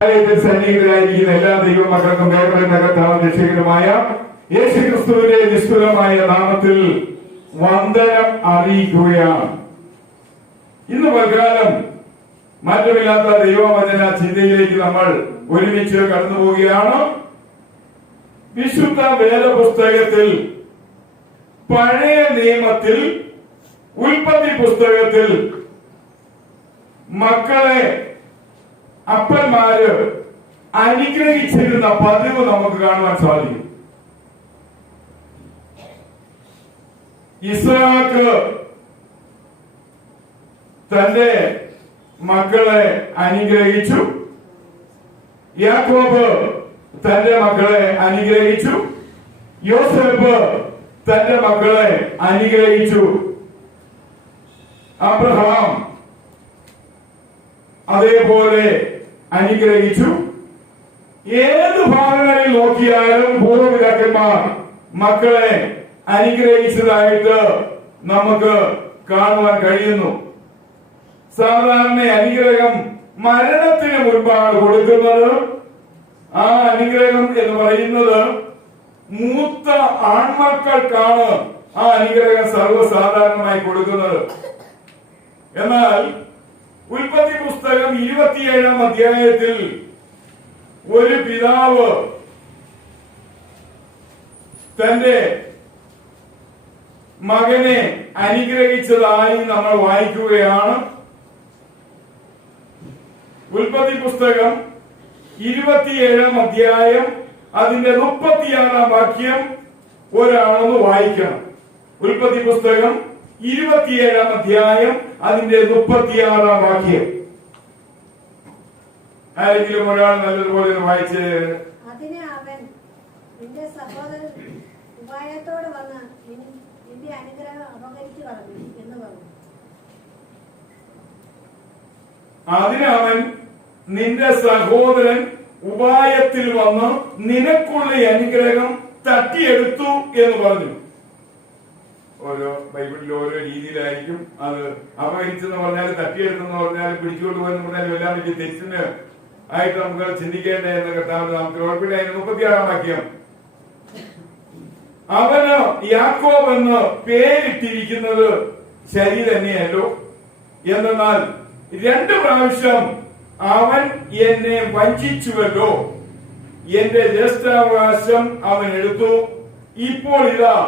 സൈനികരായിരിക്കുന്ന എല്ലാ ദൈവമക്കൾക്കും രക്ഷകനുമായ യേശുക്രിസ്തുവിന്റെ നിസ്തുലമായ നാമത്തിൽ വന്ദനം അറിയിക്കുകയാണ്. ഇന്ന് പ്രകാരം മാറ്റമില്ലാത്ത ദൈവവചന ചിന്തയിലേക്ക് നമ്മൾ ഒരുമിച്ച് കടന്നു പോവുകയാണ്. വിശുദ്ധ വേദപുസ്തകത്തിൽ പഴയ നിയമത്തിൽ ഉൽപ്പത്തി പുസ്തകത്തിൽ മക്കളെ അപ്പന്മാര് അനുഗ്രഹിച്ചിരുന്ന പതിവ് നമുക്ക് കാണുവാൻ സാധിക്കും. ഇസ്ഹാക്ക് തന്റെ മക്കളെ അനുഗ്രഹിച്ചു, യാക്കോബ് തന്റെ മക്കളെ അനുഗ്രഹിച്ചു, യോസേഫ് തന്റെ മക്കളെ അനുഗ്രഹിച്ചു, അബ്രഹാം അതേപോലെ അനുഗ്രഹിച്ചു. ഏത് ഭാഗങ്ങളിൽ നോക്കിയാലും പൂർവ്വപിതാക്കന്മാർ മക്കളെ അനുഗ്രഹിച്ചതായിട്ട് നമുക്ക് കാണുവാൻ കഴിയുന്നു. സാധാരണ അനുഗ്രഹം മരണത്തിന് മുൻപാണ് കൊടുക്കുന്നത്. ആ അനുഗ്രഹം എന്ന് പറയുന്നത് മൂത്ത ആൺമക്കൾക്കാണ് ആ അനുഗ്രഹം സർവ്വസാധാരണമായി കൊടുക്കുന്നത്. എന്നാൽ ഉൽപ്പത്തി പുസ്തകം 27-ാം അധ്യായത്തിൽ ഒരു പിതാവ് തന്റെ മകനെ അനുഗ്രഹിച്ചതായി നമ്മൾ വായിക്കുകയാണ്. ഉൽപ്പത്തി പുസ്തകം 27-ാം അധ്യായം അതിന്റെ 36-ാം വാക്യം ഒരാളൊന്ന് വായിക്കണം. ഉൽപ്പത്തി പുസ്തകം 27-ാം അധ്യായം അതിന്റെ 36-ാം വാക്യം ആരെങ്കിലും ഒരാൾ നല്ലതുപോലെ വായിച്ച്. അതിന് അവൻ നിന്റെ സഹോദരൻ ഉപായത്തോടെ വന്ന് നിന്റെ അനുഗ്രഹം അപകരിച്ചു കളഞ്ഞു എന്ന് പറഞ്ഞു. അതിന് അവൻ നിന്റെ സഹോദരൻ ഉപായത്തിൽ വന്ന് നിനക്കുള്ള അനുഗ്രഹം തട്ടിയെടുത്തു എന്ന് പറഞ്ഞു. ഓരോ ബൈബിളിൽ ഓരോ രീതിയിലായിരിക്കും അത്. അപഹരിച്ചെന്ന് പറഞ്ഞാൽ, തട്ടിയെടുത്തെന്ന് പറഞ്ഞാൽ, പിടിച്ചുകൊണ്ട് പോയെന്ന് പറഞ്ഞാലും എല്ലാം വലിയ തെറ്റിന് ആയിട്ട് നമുക്ക് ചിന്തിക്കേണ്ട എന്ന് കർത്താവ് നമുക്ക് ഓർപ്പില്ല. 36-ാം വാക്യം, അവന് യാക്കോബ് എന്ന് പേരിട്ടിരിക്കുന്നത് ശരി തന്നെയല്ലോ, എന്നാൽ 2 പ്രാവശ്യം അവൻ എന്നെ വഞ്ചിച്ചുവല്ലോ, എന്റെ ജ്യേഷ്ഠാവകാശം അവൻ എടുത്തു, ഇപ്പോൾ ഇതാ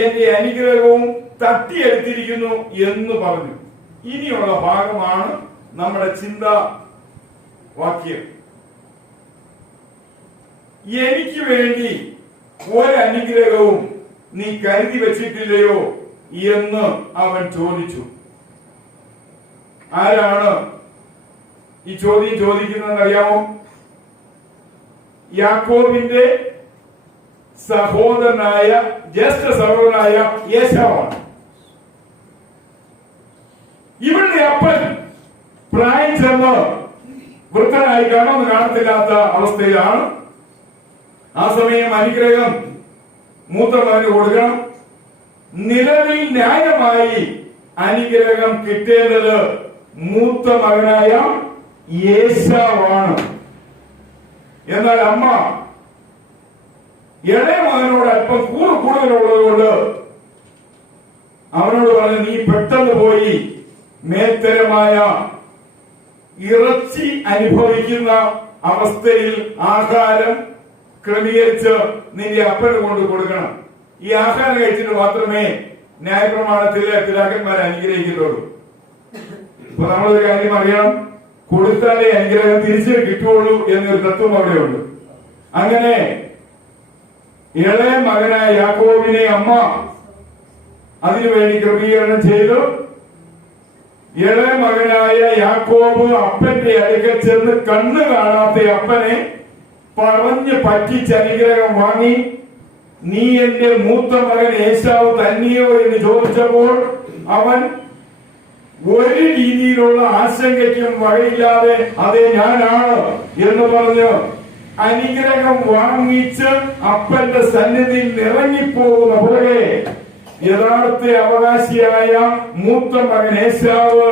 എന്റെ അനുഗ്രഹവും തട്ടിയെടുത്തിരിക്കുന്നു എന്ന് പറഞ്ഞു. ഇനിയുള്ള ഭാഗമാണ് നമ്മുടെ ചിന്താ വാക്യം. എനിക്ക് വേണ്ടി ഒരനുഗ്രഹവും നീ കരുതി വെച്ചിട്ടില്ലയോ എന്ന് അവൻ ചോദിച്ചു. ആരാണ് ഈ ചോദ്യം ചോദിക്കുന്നതെന്ന് അറിയാമോ? യാക്കോബിന്റെ സഹോദരനായ ജ്യേഷ്ഠ സഹോദരനായ ഏശാവാണ്. ഇവരുടെ അപ്പൻ പ്രായം ചെന്ന് വൃദ്ധനായി കാണുമെന്ന് കാണത്തില്ലാത്ത അവസ്ഥയിലാണ്. ആ സമയം അനുഗ്രഹം മൂത്ത മകന് കൊടുക്കണം. നിലവിൽ ന്യായമായി അനുഗ്രഹം കിട്ടേണ്ടത് മൂത്ത മകനായ ഏശാവാണ്. എന്നാൽ അമ്മ ഇളയ മകനോട് അല്പം കൂടുതലുള്ളതുകൊണ്ട് അവനോട് പറഞ്ഞു, നീ പെട്ടെന്ന് പോയി മേൽത്തരമായ ഇറച്ചി അനുഭവിക്കുന്ന അവസ്ഥയിൽ ആഹാരം ക്രമീകരിച്ച് നിന്റെ അപ്പന് കൊണ്ട് കൊടുക്കണം. ഈ ആഹാരം കഴിച്ചിട്ട് മാത്രമേ ന്യായപ്രമാണത്തിലെ പിതാക്കന്മാരെ അനുഗ്രഹിക്കുന്നുള്ളൂ. ഇപ്പൊ നമ്മളൊരു കാര്യം അറിയണം, കൊടുത്താലേ അനുഗ്രഹം തിരിച്ചു കിട്ടുകയുള്ളൂ എന്നൊരു തത്വം അവിടെയുണ്ട്. അങ്ങനെ ഇളയ മകനായ യാക്കോബിനെ അമ്മ അതിനുവേണ്ടി ക്രമീകരണം ചെയ്തു. ഇളയ മകനായ യാക്കോബ് അപ്പന്റെ അടുക്കൽ ചെന്ന് കണ്ണു കാണാത്ത അപ്പനെ പറഞ്ഞ് പറ്റിച്ച് അനുഗ്രഹം വാങ്ങി. നീ എന്റെ മൂത്ത മകൻ ഏശാവ് തന്നെയോ എന്ന് ചോദിച്ചപ്പോൾ അവൻ ഒരു രീതിയിലുള്ള ആശങ്കയ്ക്കും വകയില്ലാതെ അതെ ഞാനാണ് എന്ന് പറഞ്ഞ് അനുഗ്രഹം വാങ്ങിച്ച് അപ്പന്റെ സന്നിധിയിൽ ഇറങ്ങിപ്പോകുന്ന പുറകെ യഥാർത്ഥ അവകാശിയായ മൂത്ത മകൻ ഏശാവ്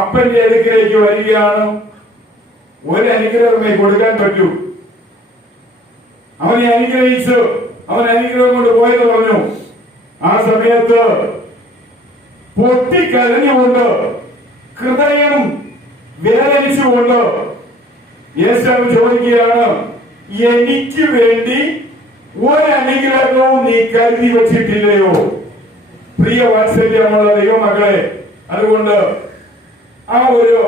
അപ്പന്റെ അടുക്കിലേക്ക് വരികയാണ്. ഒരു അനുഗ്രഹമേ കൊടുക്കാൻ പറ്റൂ. അവനെ അനുഗ്രഹിച്ചു, അവൻ അനുഗ്രഹം കൊണ്ട് പോയെന്ന് പറഞ്ഞു. ആ സമയത്ത് പൊട്ടിക്കരഞ്ഞുകൊണ്ട്, ഹൃദയം വേദനിച്ചുകൊണ്ട് യേശു ചോദിക്കുകയാണ്, എനിക്ക് വേണ്ടി ഒരനുഗ്രഹവും നീ കരുതി വച്ചിട്ടില്ലയോ? പ്രിയ വാത്സല്യമുള്ള ദൈവമക്കളെ, അതുകൊണ്ട് ആ ഒരു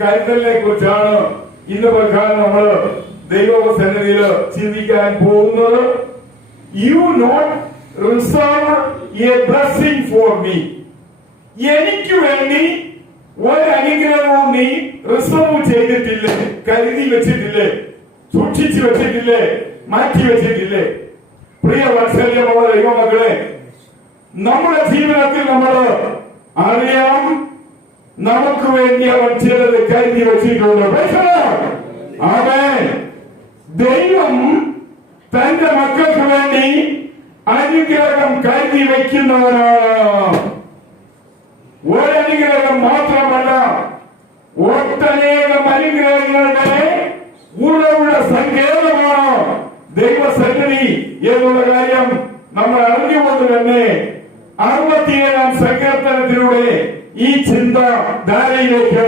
കരുതലിനെ കുറിച്ചാണ് ഇന്ന് പ്രകാരം നമ്മൾ ദൈവസന്നിധിയിൽ ചിന്തിക്കാൻ പോകുന്നത്. You not reserve a blessing for me. എനിക്ക് വേണ്ടി ഒരനുഗ്രഹവും നീ റിസർവ് ചെയ്തിട്ടില്ലേ, കരുതി വെച്ചിട്ടില്ലേ, സൂക്ഷിച്ചു വെച്ചിട്ടില്ലേ, മാറ്റി വെച്ചിട്ടില്ലേ? പ്രിയ വാത്സല്യമുള്ള ദൈവമക്കളെ, നമ്മുടെ ജീവിതത്തിൽ നമ്മൾ അറിയാം, നമുക്ക് വേണ്ടി അവൻ ചിലത് കരുതി വെച്ചിട്ടുണ്ട്. ആമേൻ. ദൈവം തന്റെ മക്കൾക്ക് വേണ്ടി അനുഗ്രഹം കരുതി വയ്ക്കുന്നവനാണ്. ഒരനുഗ്രഹം മാത്രമല്ല, ഒട്ടനേകം അനുഗ്രഹങ്ങളുടെ ഉറവിട സങ്കേതമാണ് ദൈവസന്നിധി എന്നുള്ള കാര്യം നമ്മൾ അറിഞ്ഞുകൊണ്ട് തന്നെ 67-ാം സങ്കീർത്തനത്തിലൂടെ ഈ ചിന്താധാരയിലേക്ക്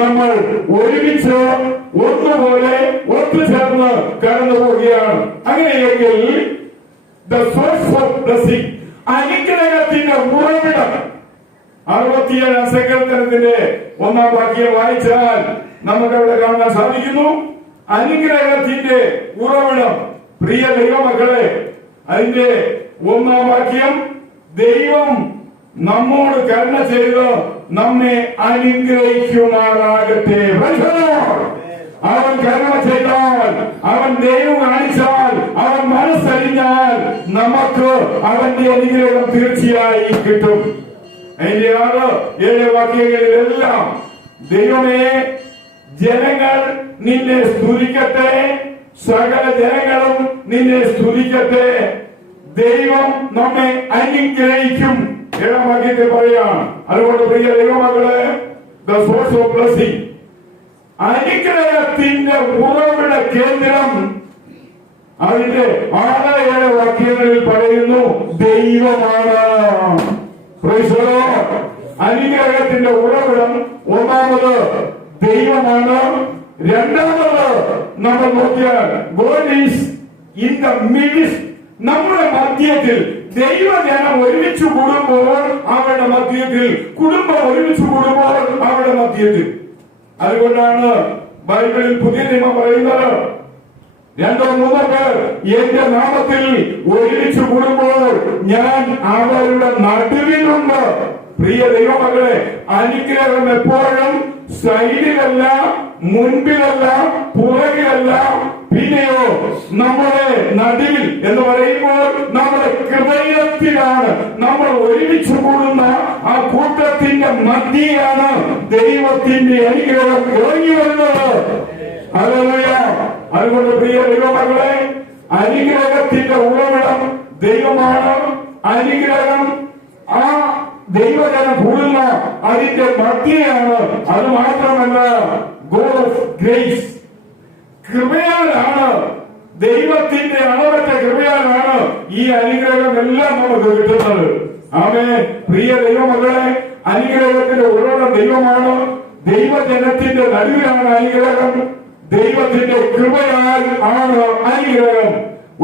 നമ്മൾ ഒരുമിച്ച് ഒന്നുപോലെ ഒത്തുചേർന്ന് കടന്നു പോവുകയാണ്. അങ്ങനെയെങ്കിൽ ദ സോഴ്സ് ഓഫ് ബ്ലെസ്സിംഗ്, അനുഗ്രഹത്തിന്റെ ഉറവിടം, 67-ാം സങ്കീർത്തനത്തിന്റെ 1-ാം വാക്യം വായിച്ചാൽ നമുക്ക് അവിടെ കാണാൻ സാധിക്കുന്നു. അനുഗ്രഹത്തിന്റെ ഉറവിടം. പ്രിയ ദൈവമക്കളെ, അതിന്റെ 1-ാം വാക്യം, ദൈവം നമ്മോട് കരുണ ചെയ്ത് നമ്മെ അനുഗ്രഹിക്കുമാറാകട്ടെ. അവൻ കരുണ ചെയ്താൽ, അവൻ ദൈവം കാണിച്ചാൽ, അവൻ മനസ്സറിഞ്ഞാൽ നമുക്ക് അവന്റെ അനുഗ്രഹം തീർച്ചയായും കിട്ടും. അതിന്റെ 6-7 വാക്യങ്ങളിലെല്ലാം ദൈവമേ, ജനങ്ങൾ നിന്നെ സ്തുതിക്കട്ടെ, സകല ജനങ്ങളും നിന്നെ സ്തുതിക്കട്ടെ, ദൈവം നമ്മെ അനുഗ്രഹിക്കും. 7-ാം വാക്യത്തിൽ പറയാം. അതുകൊണ്ട് പ്രിയ ദൈവമക്കളെ, ദ സോഴ്സ് ഓഫ് ബ്ലെസ്സിംഗ്, അനുഗ്രഹത്തിന്റെ ഉറവിട കേന്ദ്രം, അതിന്റെ 6-7 വാക്യങ്ങളിൽ പറയുന്നു ദൈവമാണ്. അനുഗ്രഹത്തിന്റെ ഉറവിടം ഒന്നാമത് ദൈവമാണ്. രണ്ടാമത് നമ്മൾ നോക്കിയാൽ God is in the midst. നമ്മുടെ മധ്യത്തിൽ ദൈവജനം ഒരുമിച്ച് കൂടുമ്പോൾ അവരുടെ മധ്യത്തിൽ, കുടുംബം ഒരുമിച്ച് കൂടുമ്പോൾ അവരുടെ മധ്യത്തിൽ. അതുകൊണ്ടാണ് ബൈബിളിൽ പുതിയ നിയമം പറയുന്നത്, 2-3 പേർ എന്റെ നാമത്തിൽ ഒരുമിച്ച് കൂടുമ്പോൾ ഞാൻ അവരുടെ നടുവിലുണ്ട്. പ്രിയ ദൈവമക്കളെ, അനുഗ്രഹം എപ്പോഴും സൈഡിലല്ല, മുൻപിലല്ല, പുറകിലല്ല, പിന്നെയോ നമ്മുടെ നടുവിൽ എന്ന് പറയുമ്പോൾ നമ്മുടെ ഹൃദയത്തിലാണ്. നമ്മൾ ഒരുമിച്ച് കൂടുന്ന ആ കൂട്ടത്തിന്റെ മധ്യയാണ് ദൈവത്തിന്റെ അനുഗ്രഹം ഇറങ്ങി വരുന്നത്. ഹല്ലേലൂയ. അതുകൊണ്ട് പ്രിയ ദൈവമക്കളെ, അനുഗ്രഹത്തിന്റെ ഉറവിടം ദൈവമാണ്. അനുഗ്രഹം ആ ദൈവജനം കൂടുന്ന അതിന്റെ മധ്യയാണ്. അത് മാത്രമല്ല, ഗോഡ് ഓഫ് ഗ്രേസ്, കൃപയാലാണ്, ദൈവത്തിന്റെ അളവറ്റ കൃപയാലാണ് ഈ അനുഗ്രഹം എല്ലാം നമുക്ക് കിട്ടുന്നത്. ആമേൻ. പ്രിയ ദൈവമക്കളെ, അനുഗ്രഹത്തിന്റെ ഉറവിടം ദൈവമാണ്. ദൈവജനത്തിന്റെ നടുവിലാണ് അനുഗ്രഹം. ദൈവത്തിന്റെ കൃപയാൽ ആണ് അനുഗ്രഹം.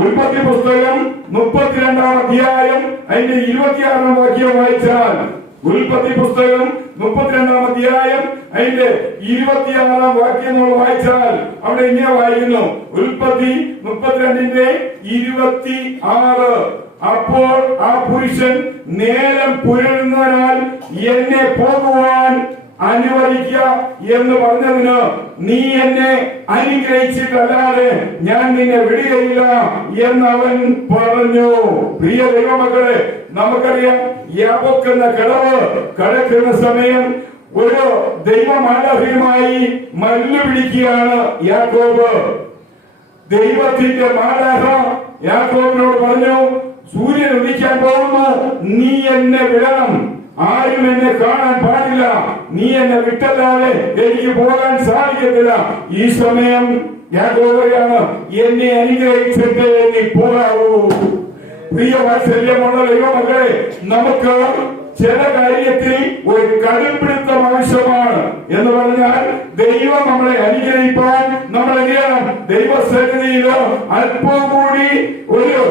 ഉൽപ്പത്തി പുസ്തകം 32-ാം അധ്യായം അതിന്റെ 26-ാം വാക്യം വായിച്ചാൽ, ഉൽപ്പത്തി പുസ്തകം 32-ാം അധ്യായം അതിന്റെ 26-ാം വാക്യം നമ്മൾ വായിച്ചാൽ അവിടെ ഇങ്ങനെ വായിക്കുന്നു. ഉൽപ്പത്തി 32-ന്റെ 26, അപ്പോൾ ആ പുരുഷൻ നേരം പുരളുന്നതിനാൽ എന്നെ പോകുവാൻ അനുവദിക്കുക എന്ന് പറഞ്ഞതിന് നീ എന്നെ അനുഗ്രഹിച്ചിട്ടല്ലാതെ ഞാൻ നിന്നെ വിടുകയില്ല എന്നവൻ പറഞ്ഞു. പ്രിയ ദൈവമക്കളെ, നമുക്കറിയാം, യാബോക്ക് എന്ന കടവ് കടക്കുന്ന സമയം ഒരു ദൈവമാലാഹയുമായി മല്ലു പിടിക്കുകയാണ് യാക്കോബ്. ദൈവത്തിന്റെ മാലാഹ യാക്കോബിനോട് പറഞ്ഞു, സൂര്യൻ ഉദിക്കാൻ പോകുന്നു, നീ എന്നെ വിടണം. ആരും എന്നെ കാണാൻ പാടില്ല, നീ എന്നെ വിട്ടല്ലാതെ എനിക്ക് പോകാൻ സാധിക്കത്തില്ല. ഈ സമയം യാക്കോബാണ്, എന്നെ അനുഗ്രഹിച്ചിട്ട് നീ പോകാവൂ. പ്രിയ വാത്സല്യമുള്ള ദൈവമക്കളെ, നമുക്ക് ചില കാര്യത്തിൽ ഒരു കടുംപിടുത്തം ആവശ്യമാണ്. എന്ന് പറഞ്ഞാൽ ദൈവം നമ്മളെ അനുഗ്രഹിപ്പാൻ നമ്മൾ എന്ത് ദൈവസന്നിധിയിൽ അല്പം കൂടി ഒരു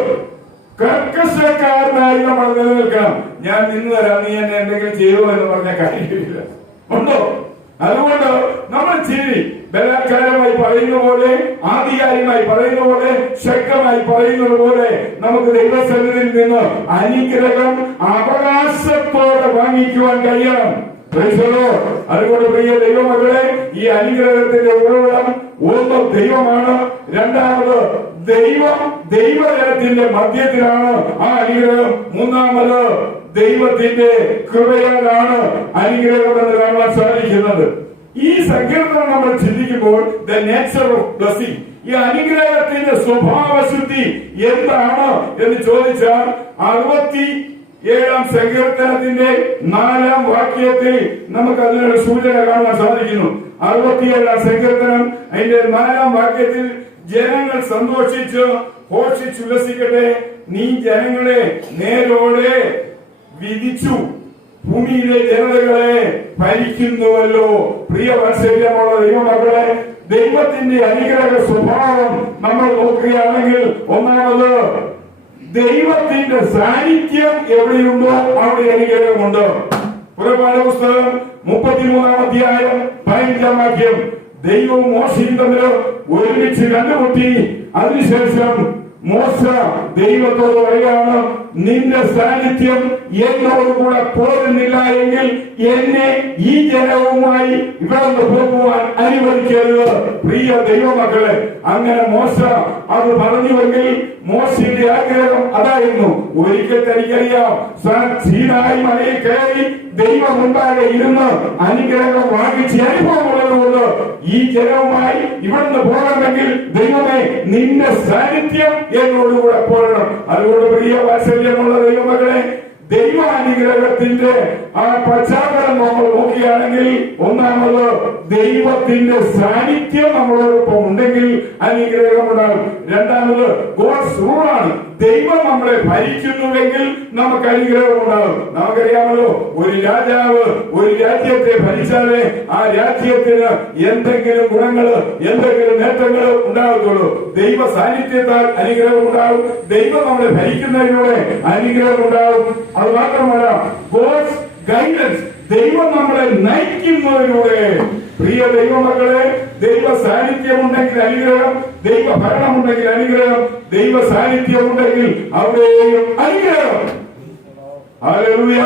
കർക്കശക്കാരനായി നമ്മൾ നിലനിൽക്കണം. ഞാൻ നിന്ന് തരാം, നീ എന്നെ എന്തെങ്കിലും ചെയ്യുമോ എന്ന് പറഞ്ഞ കാര്യമില്ല, ഉണ്ടോ? അതുകൊണ്ട് നമ്മൾ ചിരി ബലാത്കാരമായി പറയുന്ന പോലെ, ആധികാരികമായി പറയുന്ന പോലെ, ശക്തമായി പറയുന്നത് പോലെ നമുക്ക് ദൈവസന്നിധിയിൽ നിന്ന് അനുഗ്രഹം അവകാശത്തോടെ വാങ്ങിക്കുവാൻ കഴിയണം. അതുകൊണ്ട് പ്രിയ ദൈവമക്കളെ, ഈ അനുഗ്രഹത്തിന്റെ ഉറവിടം ഒന്ന് ദൈവമാണ്, രണ്ടാമത് ദൈവജനത്തിന്റെ മധ്യത്തിലാണ് ആ അനുഗ്രഹം, മൂന്നാമത് ദൈവത്തിന്റെ കൃപയാലാണ് അനുഗ്രഹം എന്ന് കാണാൻ സാധിക്കുന്നത്. ഈ സങ്കീർത്തനം നമ്മൾ ചിന്തിക്കുമ്പോൾ ദ നേച്ചർ ഓഫ് ബ്ലെസ്സിംഗ്, ഈ അനുഗ്രഹത്തിന്റെ സ്വഭാവശുദ്ധി എന്താണ് എന്ന് ചോദിച്ചാൽ 67-ാം സങ്കീർത്തനത്തിന്റെ 4-ാം വാക്യത്തിൽ നമുക്ക് അതിനൊരു സൂചന കാണാൻ സാധിക്കുന്നു. 67-ാം സങ്കീർത്തനം അതിന്റെ 4-ാം വാക്യത്തിൽ ജനങ്ങൾ സന്തോഷിച്ച് ഘോഷിച്ചുല്ലസിക്കട്ടെ, നീ ജനങ്ങളെ നേരോടെ വിധിച്ചു, ഭൂമിയിലെ ജനതകളെ ഭരിക്കുന്നുവല്ലോ. പ്രിയ വാത്സല്യമുള്ള ദൈവമക്കളെ, ദൈവത്തിന്റെ അനുഗ്രഹ സ്വഭാവം നമ്മൾ നോക്കുകയാണെങ്കിൽ ഒന്നാമത് ദൈവത്തിന്റെ സാന്നിധ്യം എവിടെയുണ്ടോ അവിടെ അനുഗ്രഹമുണ്ട്. പുറപ്പാട് പുസ്തകം 33-ാം അധ്യായം 15-ാം വാക്യം, ദൈവവും മോശയും തമ്മിൽ ഒരുമിച്ച് കണ്ടുമുട്ടി. അതിനുശേഷം മോശ ദൈവത്തോട് പറയാണ്, നിന്റെ സാന്നിധ്യം എന്നോടുകൂടെ പോരുന്നില്ല എങ്കിൽ എന്നെ ഈ ജനവുമായി ഇവിടെ പോകുവാൻ അനുവദിക്കരുത്. പ്രിയ ദൈവമക്കളെ, അങ്ങനെ മോശ അത് പറഞ്ഞുവെങ്കിൽ മോശയുടെ ആഗ്രഹം അതായിരുന്നു. ഒരിക്കൽ തനിക്കറിയാം, സീനായി മലയിൽ കയറി ദൈവം മുമ്പാകെ ഇരുന്ന് അനുഗ്രഹം വാങ്ങിച്ച് അനുഭവമുള്ളതുകൊണ്ട് ഈ ജനവുമായി ഇവിടുന്ന് പോകണമെങ്കിൽ ദൈവമേ നിന്റെ സാന്നിധ്യം എന്നോടുകൂടെ പോരണം. അതുകൊണ്ട് പ്രിയ വാത്സല്യമുള്ള ദൈവമക്കളെ, ദൈവാനുഗ്രഹത്തിന്റെ ആ പശ്ചാത്തലം നമ്മൾ നോക്കുകയാണെങ്കിൽ ഒന്നാമത് ദൈവത്തിന്റെ സാന്നിധ്യം നമ്മളോടൊപ്പം ഉണ്ടെങ്കിൽ അനുഗ്രഹമുണ്ടാകും. രണ്ടാമത് ഗോഡ്സ് റൂളാണ്, ദൈവം നമ്മളെ ഭരിക്കുന്നുവെങ്കിൽ നമുക്ക് അനുഗ്രഹം ഉണ്ടാകും. നമുക്കറിയാമല്ലോ, ഒരു രാജാവ് ഒരു രാജ്യത്തെ ഭരിച്ചാലേ ആ രാജ്യത്തിന് എന്തെങ്കിലും ഗുണങ്ങള്, എന്തെങ്കിലും നേട്ടങ്ങള് ഉണ്ടാകത്തുള്ളൂ. ദൈവ സാന്നിധ്യത്താൽ അനുഗ്രഹം ഉണ്ടാകും, ദൈവം നമ്മളെ ഭരിക്കുന്നതിലൂടെ അനുഗ്രഹം ഉണ്ടാകും. അത് മാത്രമല്ല, ഗോഡ്സ് ഗൈഡൻസ്, ദൈവം നമ്മളെ നയിക്കുന്നതിലൂടെ. പ്രിയ ദൈവമക്കളെ, ദൈവ സാന്നിധ്യമുണ്ടെങ്കിൽ അനുഗ്രഹം, ദൈവ ഭരണമുണ്ടെങ്കിൽ അനുഗ്രഹം, ദൈവ സാന്നിധ്യമുണ്ടെങ്കിൽ അവിടെയും അനുഗ്രഹം. ഹല്ലേലൂയ.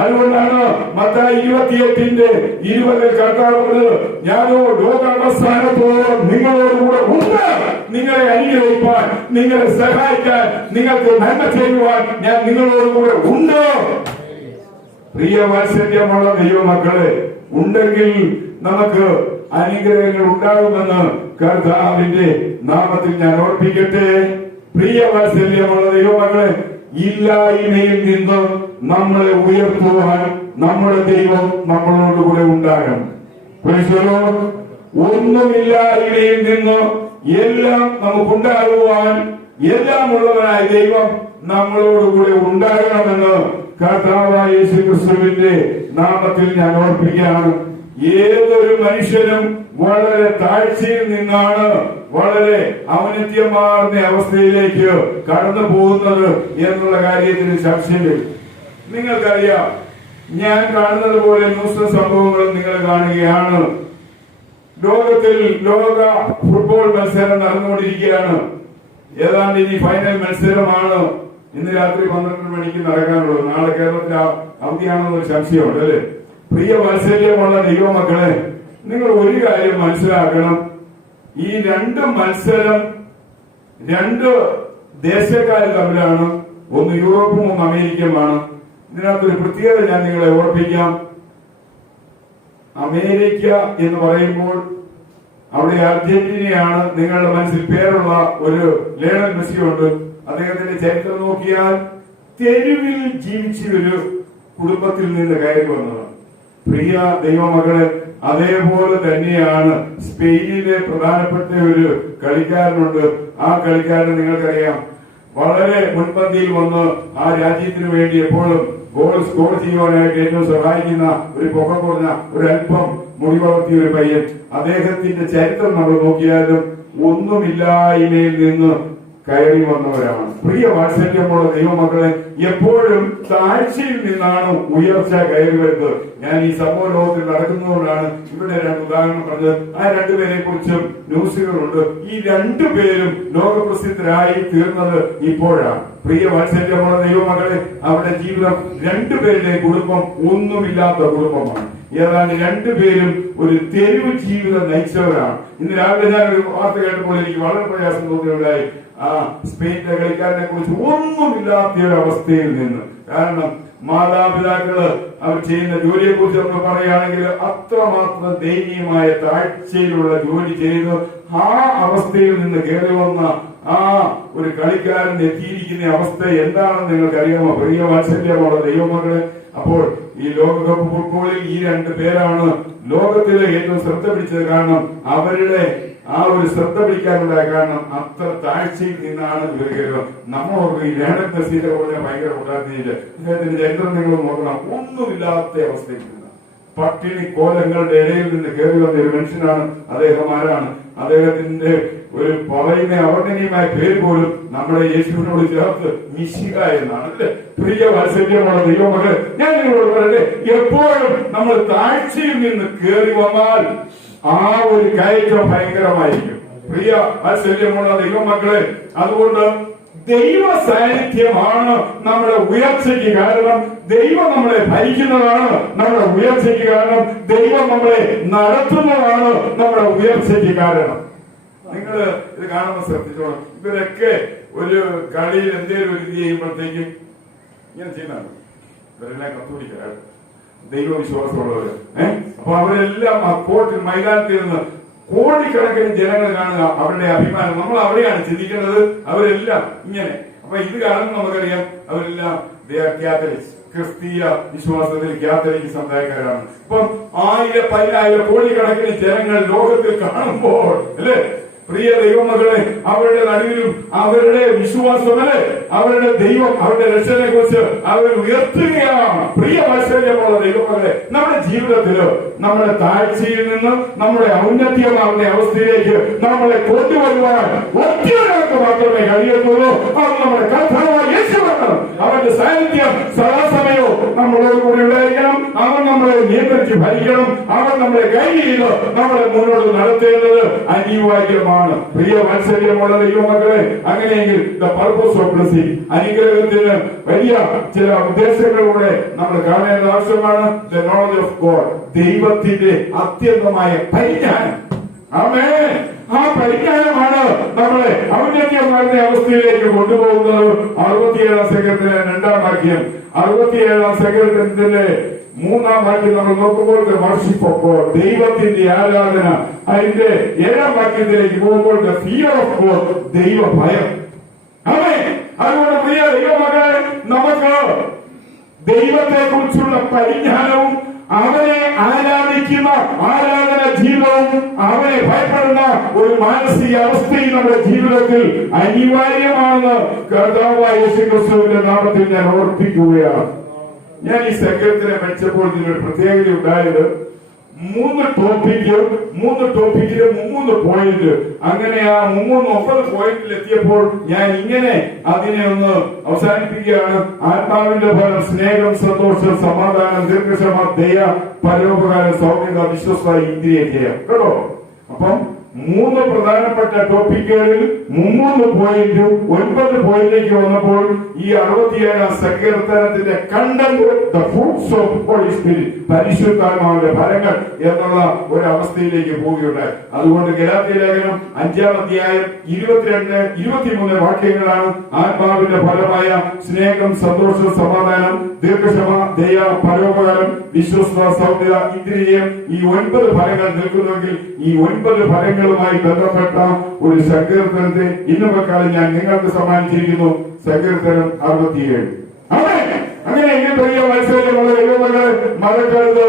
അതുകൊണ്ടാണ് മത്തായി 28:20 കർത്താവ് പറഞ്ഞത്, ഞാനോ ലോകാവസാനത്തോളം നിങ്ങളോടുകൂടെ ഉണ്ട്, നിങ്ങളെ അനുഗ്രഹിപ്പാൻ, നിങ്ങളെ സഹായിക്കാൻ, നിങ്ങൾക്ക് നന്മ ചെയ്യുവാൻ ഞാൻ നിങ്ങളോടുകൂടെ ഉണ്ട്. പ്രിയ വാത്സല്യമുള്ള ദൈവമക്കളെ, ഉണ്ടെങ്കിൽ നമുക്ക് അനുഗ്രഹങ്ങൾ ഉണ്ടാകുമെന്ന് കർത്താവിന്റെ നാമത്തിൽ ഞാൻ ഓർപ്പിക്കട്ടെ. പ്രിയ വാത്സല്യമുള്ള ദൈവമക്കളെ, ഇല്ലായ്മയിൽ നിന്ന് നമ്മളെ ഉയർത്തുവാൻ നമ്മുടെ ദൈവം നമ്മളോടുകൂടെ ഉണ്ടാകണം. ഒന്നുമില്ലായ്മയിൽ നിന്ന് എല്ലാം നമുക്കുണ്ടാകുവാൻ എല്ലാം ഉള്ളവനായ ദൈവം നമ്മളോടുകൂടെ ഉണ്ടാകണമെന്ന് കർത്താവായ യേശു ക്രിസ്തുവിന്റെ നാമത്തിൽ ഞാൻ ഓർപ്പിക്കുകയാണ്. ഏതൊരു മനുഷ്യനും വളരെ താഴ്ചയിൽ നിന്നാണ് വളരെ ഔന്നത്യമാർന്ന അവസ്ഥയിലേക്ക് കടന്നു പോകുന്നത് എന്നുള്ള കാര്യത്തിന് ചർച്ചയില്ല. നിങ്ങൾക്കറിയാം, ഞാൻ കാണുന്നത് പോലെ ന്യൂസ് സംഭവങ്ങളും നിങ്ങൾ കാണുകയാണ്. ലോകത്തിൽ ലോക ഫുട്ബോൾ മത്സരം നടന്നുകൊണ്ടിരിക്കുകയാണ്. ഏതാണ്ട് ഇനി ഫൈനൽ മത്സരമാണ്. ഇന്ന് രാത്രി 12 മണിക്ക് നടക്കാനുള്ളത്. നാളെ കേരളത്തിൽ അവധിയാണെന്നൊരു സംശയമുണ്ട്, അല്ലെ? പ്രിയ വാത്സല്യമുള്ള ദൈവമക്കളെ, നിങ്ങൾ ഒരു കാര്യം മനസ്സിലാക്കണം. ഈ രണ്ട് മത്സരം രണ്ട് ദേശക്കാർ തമ്മിലാണ്. ഒന്ന് യൂറോപ്പും ഒന്ന് അമേരിക്കയുമാണ്. ഇതിനകത്തൊരു പ്രത്യേകത ഞാൻ നിങ്ങളെ ഓർപ്പിക്കാം. അമേരിക്ക എന്ന് പറയുമ്പോൾ അവിടെ അർജന്റീനയാണ് നിങ്ങളുടെ മനസ്സിൽ പേരുള്ള ഒരു ലയണൽ മെസ്സി ഉണ്ട്. അദ്ദേഹത്തിന്റെ ചരിത്രം നോക്കിയാൽ തെരുവിൽ ജീവിച്ച ഒരു കുടുംബത്തിൽ നിന്ന് കയറി വന്നതാണ്. പ്രിയ ദൈവമകളെ, അതേപോലെ തന്നെയാണ് സ്പെയിനിലെ പ്രധാനപ്പെട്ട ഒരു കളിക്കാരനുണ്ട്. ആ കളിക്കാരൻ നിങ്ങൾക്കറിയാം, വളരെ മുൻപന്തിയിൽ വന്ന് ആ രാജ്യത്തിന് വേണ്ടി എപ്പോഴും ഗോൾ സ്കോർ ചെയ്യുവാനായിട്ട് ഏറ്റവും സഹായിക്കുന്ന ഒരു പൊക്കം കുറഞ്ഞ ഒരല്പം മുടി വളർത്തിയ ഒരു പയ്യൻ. അദ്ദേഹത്തിന്റെ ചരിത്രം നമ്മൾ നോക്കിയാലും ഒന്നുമില്ലായ്മയിൽ നിന്ന് കയറി വന്നവരാണ്. പ്രിയ വാത്സല്യമുള്ള ദൈവമക്കളെ, എപ്പോഴും താഴ്ചയിൽ നിന്നാണ് ഉയർച്ച കയറി വരുന്നത്. ഞാൻ ഈ സമൂഹ ലോകത്തിൽ നടക്കുന്നതുകൊണ്ടാണ് ഇവിടെ രണ്ട് ഉദാഹരണം പറഞ്ഞത്. ആ രണ്ടുപേരെ കുറിച്ചും ന്യൂസുകളുണ്ട്. ഈ രണ്ടുപേരും ലോകപ്രസിദ്ധരായി തീർന്നത് ഇപ്പോഴാണ്. പ്രിയ വാത്സല്യമുള്ള ദൈവമക്കളെ, അവരുടെ ജീവിതം രണ്ടുപേരുടെ കുടുംബം ഒന്നുമില്ലാത്ത കുടുംബമാണ്. ഏതാണ്ട് രണ്ടുപേരും ഒരു തെരുവ് ജീവിതം നയിച്ചവരാണ്. ഇന്ന് രാവിലെ ഞാൻ ഒരു വാർത്ത കേട്ടപ്പോൾ എനിക്ക് വളരെ പ്രയാസം തോന്നിയുണ്ടായി. ആ സ്പെയിനിലെ കളിക്കാരനെ കുറിച്ച് ഒന്നുമില്ലാത്ത ഒരു അവസ്ഥയിൽ നിന്ന്. കാരണം മാതാപിതാക്കള് അവർ ചെയ്യുന്ന ജോലിയെ കുറിച്ച് നമ്മൾ പറയുകയാണെങ്കിൽ അത്രമാത്രം ദയനീയമായ താഴ്ചയിലുള്ള ജോലി ചെയ്ത് ആ അവസ്ഥയിൽ നിന്ന് കയറി വന്ന ആ ഒരു കളിക്കാരൻ എത്തിയിരിക്കുന്ന അവസ്ഥ എന്താണെന്ന് നിങ്ങൾക്ക് അറിയാമോ? പ്രിയ വാത്സല്യമുള്ള ദൈവമകളെ, അപ്പോൾ ഈ ലോകകപ്പ് ഫുട്ബോളിൽ ഈ രണ്ട് പേരാണ് ലോകത്തിലെ ഏറ്റവും ശ്രദ്ധ പിടിച്ചത്. കാരണം അവരുടെ ആ ഒരു ശ്രദ്ധ പിടിക്കാനുള്ള കാരണം അത്ര താഴ്ചയിൽ നിന്നാണ് ഇവർ കയറുക. നമ്മളോട് ഈ ലയണൽ മെസ്സിയുടെ പോലെ ഭയങ്കര ഉദാഹരണയില്ല. അദ്ദേഹത്തിന്റെ ചരിത്രം നിങ്ങൾ നോക്കണം. ഒന്നുമില്ലാത്ത അവസ്ഥയിൽ നിന്ന് പട്ടിണി കോലങ്ങളുടെ ഇടയിൽ നിന്ന് കയറി വന്ന ഒരു മനുഷ്യനാണ് അദ്ദേഹം. ആരാണ് അദ്ദേഹത്തിന്റെ ഒരു പറയുന്ന അവർണ്ണനീയമായ പേര് പോലും നമ്മുടെ യേശുവിനോട് ചേർത്ത് മിശിഹ എന്നാണ്, അല്ലെ? പ്രിയ വാത്സല്യമുള്ള ദൈവമക്കൾ, ഞാൻ നിങ്ങളോട് പറയട്ടെ, എപ്പോഴും നമ്മൾ താഴ്ചയിൽ നിന്ന് കയറി വന്നാൽ ആ ഒരു കയറ്റം ഭയങ്കരമായിരിക്കും. പ്രിയ വാത്സല്യമുള്ള ദൈവമക്കളെ, അതുകൊണ്ട് ദൈവ സാന്നിധ്യമാണ് നമ്മുടെ ഉയർച്ചയ്ക്ക് കാരണം. ദൈവം നമ്മളെ ഭരിക്കുന്നതാണ് നമ്മുടെ ഉയർച്ചയ്ക്ക് കാരണം. ദൈവം നമ്മളെ നടത്തുന്നതാണ് നമ്മുടെ ഉയർച്ചയ്ക്ക് കാരണം. നിങ്ങൾ ഇത് കാണുമ്പോൾ ശ്രദ്ധിച്ചോളാം. ഇവരൊക്കെ ഒരു കളിയിൽ എന്തെങ്കിലും ഒരു ഇത് ചെയ്യുമ്പോഴത്തേക്കും ഇങ്ങനെ ചെയ്യുന്നതാണ്. ഇവരെല്ലാം കത്തോലിക്കരാണ്, ദൈവവിശ്വാസമുള്ളവര്. അപ്പൊ അവരെല്ലാം ആ കോർട്ടിൽ മൈതാനത്തിൽ നിന്ന് കോടിക്കണക്കിന് ജനങ്ങൾ കാണുക അവരുടെ അഭിമാനം. നമ്മൾ അവിടെയാണ് ചിന്തിക്കേണ്ടത്. അവരെല്ലാം ഇങ്ങനെ. അപ്പൊ ഇത് കാണുമ്പോൾ നമുക്കറിയാം അവരെല്ലാം കാത്തലിക്സ്, ക്രിസ്തീയ വിശ്വാസത്തിൽ കാത്തലിക് സമുദായക്കാരാണ്. ഇപ്പം 1000, 10,000 കോടിക്കണക്കിന് ജനങ്ങൾ ലോകത്തിൽ കാണുമ്പോൾ, അല്ലേ പ്രിയ ദൈവമകളെ, അവരുടെ നടുവിലും അവരുടെ വിശ്വാസമല്ലേ, അവരുടെ ദൈവം, അവരുടെ രക്ഷനെ കുറിച്ച് അവർ ഉയർത്തുകയാണ്. പ്രിയ വാത്സല്യമുള്ള ദൈവമകളെ, നമ്മുടെ ജീവിതത്തില് നമ്മുടെ താഴ്ചയിൽ നിന്ന് നമ്മുടെ ഔന്നത്യമാവുന്ന അവസ്ഥയിലേക്ക് നമ്മളെ കൊണ്ടുവരുവാൻ ഒറ്റയൊരാൾക്ക് മാത്രമേ കഴിയത്തുള്ളൂ. അത് നമ്മുടെ കർത്താവായ യേശുവാണ്. അവന്റെ സാന്നിധ്യം സദാസമയവും നമ്മളോട് കൂടി ഉണ്ടായിരിക്കണം. അവൻ നമ്മളെ നിയന്ത്രിച്ച് ഭരിക്കണം. അവൻ നമ്മളെ ഗൈഡ് ചെയ്ത് നമ്മളെ മുന്നോട്ട് നടത്തേണ്ടത് അനിവാര്യമാണ്. പ്രിയ വാത്സല്യമുള്ള ദൈവമക്കളെ, അങ്ങനെയെങ്കിൽ ദ പർപ്പസ് ഓഫ് ബ്ലെസ്സിംഗ്, അനുഗ്രഹത്തിന് വലിയ ചില ഉദ്ദേശങ്ങളിലൂടെ നമ്മൾ കാണേണ്ട ആവശ്യമാണ്. ദ നോളജ് ഓഫ് ഗോഡ്, ദൈവത്തിന്റെ അത്യന്തമായ പരിജ്ഞാനം. ആമേൻ. ആ പരിജ്ഞാനമാണ് നമ്മളെ ഔന്നത്യമാകുന്ന അവസ്ഥയിലേക്ക് കൊണ്ടുപോകുന്നത്. 67-ാം സങ്കീർത്തനം 2-ാം വാക്യം, 67-ാം സങ്കീർത്തനത്തിന്റെ 3-ാം വാക്യം നമ്മൾ നോക്കുമ്പോൾ വർഷിപ്പ് ഓഫ് ഗോഡ്, ദൈവത്തിന്റെ ആരാധന. അതിന്റെ 7-ാം വാക്യത്തിലേക്ക് പോകുമ്പോൾ ഫിയർ ഓഫ് ഗോഡ്, ദൈവ ഭയം. ആമേൻ. അതുകൊണ്ട് പ്രിയ ദൈവമക്കളെ, നമുക്ക് ദൈവത്തെ കുറിച്ചുള്ള പരിജ്ഞാനവും അവനെ ആരാധിക്കുന്ന ആരാധന ജീവിതവും അവനെ ഭയപ്പെടുന്ന ഒരു മാനസിക അവസ്ഥയും നമ്മുടെ ജീവിതത്തിൽ അനിവാര്യമാണെന്ന് കർത്താവായ യേശുക്രിസ്തുവിന്റെ നാമത്തിൽ ഞാൻ ഓർപ്പിക്കുകയാണ്. ഞാൻ ഈ സങ്കീർത്തനം പഠിച്ചപ്പോൾ ഇതിനൊരു പ്രത്യേകത ഉണ്ടായത്, 3 ടോപ്പിക്കില് 3 പോയിന്റ്. അങ്ങനെ ആ 390 പോയിന്റിൽ എത്തിയപ്പോൾ ഞാൻ ഇങ്ങനെ അതിനെ ഒന്ന് അവസാനിപ്പിക്കുകയാണ്. ആത്മാവിന്റെ ഫലം സ്നേഹം, സന്തോഷം, സമാധാനം, ദീർഘക്ഷമ, ദയ, പരോപകാരം, സൗമ്യത, വിശ്വസ്ത, ഇന്ദ്രിയ ജയം. കേട്ടോ? അപ്പം 3 പ്രധാനപ്പെട്ട ടോപ്പിക്കുകളിൽ 3 പോയിന്റും 9 പോയിന്റിലേക്ക് വന്നപ്പോൾ ഈ 67-ാം സങ്കീർത്തനത്തിന്റെ content the fruits of Holy Spirit, പരിശുദ്ധാത്മാവിന്റെ ഫലങ്ങൾ എന്നുള്ള ഒരു അവസ്ഥയിലേക്ക് പോവുകയുണ്ടായി. അതുകൊണ്ട് ഗലാത്യ ലേഖനം 5-ാം അധ്യായം 22, 23 വാക്യങ്ങളാണ് ആത്മാവിന്റെ ഫലമായ സ്നേഹം, സന്തോഷം, സമാധാനം, ദീർഘക്ഷമ, ദയ, പരോപകാരം, വിശ്വസ്ത, സൗമ്യത, ഇന്ദ്രിയം. ഈ 9 ഫലങ്ങൾ നിൽക്കുന്നുവെങ്കിൽ ഈ 9 ഫലങ്ങളുമായി ബന്ധപ്പെട്ട ഒരു സങ്കീർത്തനത്തെ ഇന്ന് പക്കാലം ഞാൻ നിങ്ങൾക്ക് സമ്മാനിച്ചിരിക്കുന്നു. സങ്കീർത്തനം 67. അങ്ങനെയെങ്കിൽ പ്രിയ മത്സരമുള്ള ദൈവമക്കളെ, മഴക്കാലത്ത്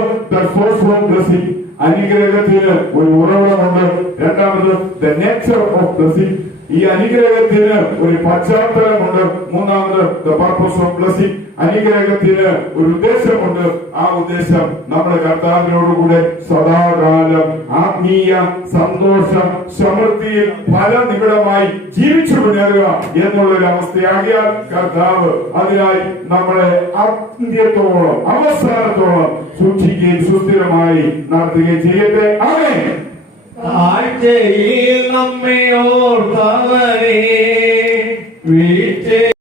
അനുഗ്രഹത്തിന് ഒരു ഉറവിടമുണ്ട്. രണ്ടാമത് ദ നേച്ചർ ഓഫ് ബ്ലെസ്സിംഗ്, ഈ അനുഗ്രഹത്തിന് ഒരു പശ്ചാത്തലമുണ്ട്. മൂന്നാമത് ദ പർപ്പസ് ഓഫ് ബ്ലെസ്സിംഗ്, അനുഗ്രഹത്തിന് ഒരു ഉദ്ദേശമുണ്ട്. ആ ഉദ്ദേശം നമ്മുടെ കർത്താവിനോടുകൂടെ സദാകാലം ആത്മീയ സന്തോഷം സമൃദ്ധിയിൽ ഫലനിബിഡമായി ജീവിച്ചു മുന്നേറുക എന്നുള്ളൊരു അവസ്ഥയാകിയാൽ കർത്താവ് അതിനായി നമ്മളെ അന്ത്യത്തോളം അവസാനത്തോളം സൂക്ഷിക്കുകയും സുസ്ഥിരമായി നടത്തുകയും ചെയ്യട്ടെ. ആമേൻ. ആഴ്ചയിൽ നമ്മെ ഓർത്തവരെ വീഴ്ച